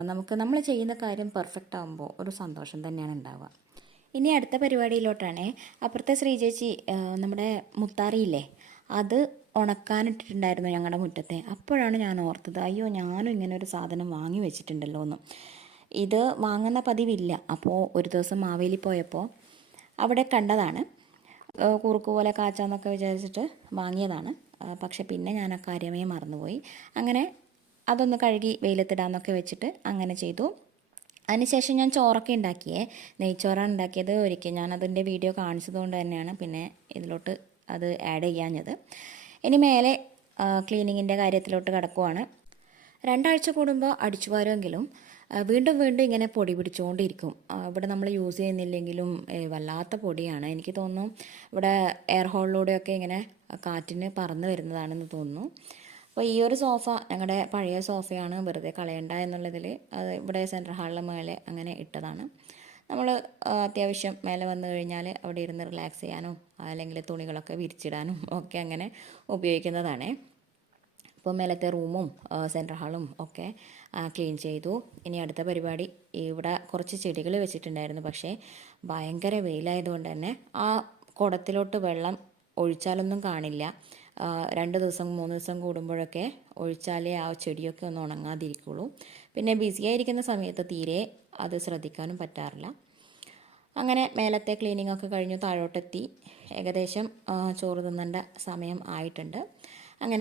നമുക്ക് നമ്മൾ ചെയ്യുന്ന കാര്യം പെർഫെക്റ്റ് ആകുമ്പോൾ ഒരു സന്തോഷം തന്നെയാണ് ഉണ്ടാവുക. ഇനി അടുത്ത പരിപാടിയിലോട്ടാണ്. അപ്പുറത്തെ ശ്രീചേച്ചി നമ്മുടെ മുത്താറിയില്ലേ, അത് ഉണക്കാനിട്ടിട്ടുണ്ടായിരുന്നു ഞങ്ങളുടെ മുറ്റത്തെ. അപ്പോഴാണ് ഞാൻ ഓർത്തത്, അയ്യോ ഞാനും ഇങ്ങനെ ഒരു സാധനം വാങ്ങി വെച്ചിട്ടുണ്ടല്ലോ എന്ന്. ഇത് വാങ്ങുന്ന പതിവില്ല. അപ്പോൾ ഒരു ദിവസം മാവേലി പോയപ്പോൾ അവിടെ കണ്ടതാണ്. കുറുക്ക് പോലെ കാച്ചാന്നൊക്കെ വിചാരിച്ചിട്ട് വാങ്ങിയതാണ്. പക്ഷെ പിന്നെ ഞാൻ ആ കാര്യമേ മറന്നുപോയി. അങ്ങനെ അതൊന്ന് കഴുകി വെയിലത്തിടാന്നൊക്കെ വെച്ചിട്ട് അങ്ങനെ ചെയ്തു. അതിനുശേഷം ഞാൻ ചോറൊക്കെ ഉണ്ടാക്കിയേ. നെയ്ച്ചോറാണ് ഉണ്ടാക്കിയത്. ഒരിക്കൽ ഞാനതിൻ്റെ വീഡിയോ കാണിച്ചതുകൊണ്ട് തന്നെയാണ് പിന്നെ ഇതിലോട്ട് അത് ആഡ് ചെയ്യാഞ്ഞത്. ഇനി മേലെ ക്ലീനിങ്ങിൻ്റെ കാര്യത്തിലോട്ട് കിടക്കുവാണ്. 2 ആഴ്ച കൂടുമ്പോൾ അടിച്ചു വാരുമെങ്കിലും വീണ്ടും വീണ്ടും ഇങ്ങനെ പൊടി പിടിച്ചുകൊണ്ടിരിക്കും. ഇവിടെ നമ്മൾ യൂസ് ചെയ്യുന്നില്ലെങ്കിലും വല്ലാത്ത പൊടിയാണ്. എനിക്ക് തോന്നുന്നു ഇവിടെ എയർ ഹോളിലൂടെയൊക്കെ ഇങ്ങനെ കാറ്റിന് പറന്ന് വരുന്നതാണെന്ന് തോന്നുന്നു. അപ്പോൾ ഈ ഒരു സോഫ ഞങ്ങളുടെ പഴയ സോഫയാണ്, വെറുതെ കളയണ്ട എന്നുള്ളതിൽ അത് ഇവിടെ സെൻട്രൽ ഹാളിൽ മേലെ അങ്ങനെ ഇട്ടതാണ്. നമ്മൾ അത്യാവശ്യം മേലെ വന്നു കഴിഞ്ഞാൽ അവിടെ ഇരുന്ന് റിലാക്സ് ചെയ്യാനും അല്ലെങ്കിൽ തുണികളൊക്കെ വിരിച്ചിടാനും ഒക്കെ അങ്ങനെ ഉപയോഗിക്കുന്നതാണ്. ഇപ്പോൾ മേലത്തെ റൂമും സെൻട്രൽ ഹാളും ഒക്കെ ക്ലീൻ ചെയ്തു. ഇനി അടുത്ത പരിപാടി, ഇവിടെ കുറച്ച് ചെടികൾ വെച്ചിട്ടുണ്ടായിരുന്നു. പക്ഷേ ഭയങ്കര വെയിലായതുകൊണ്ട് തന്നെ ആ കുടത്തിലോട്ട് വെള്ളം ഒഴിച്ചാലൊന്നും കാണില്ല. 2 ദിവസം 3 ദിവസം കൂടുമ്പോഴൊക്കെ ഒഴിച്ചാലേ ആ ചെടിയൊക്കെ ഒന്ന് ഉണങ്ങാതിരിക്കുള്ളൂ. പിന്നെ ബിസിയായിരിക്കുന്ന സമയത്ത് തീരെ അത് ശ്രദ്ധിക്കാനും പറ്റാറില്ല. അങ്ങനെ മേലത്തെ ക്ലീനിങ് ഒക്കെ കഴിഞ്ഞു താഴോട്ടെത്തി. ഏകദേശം ചോറ് തിന്നേണ്ട സമയം ആയിട്ടുണ്ട്.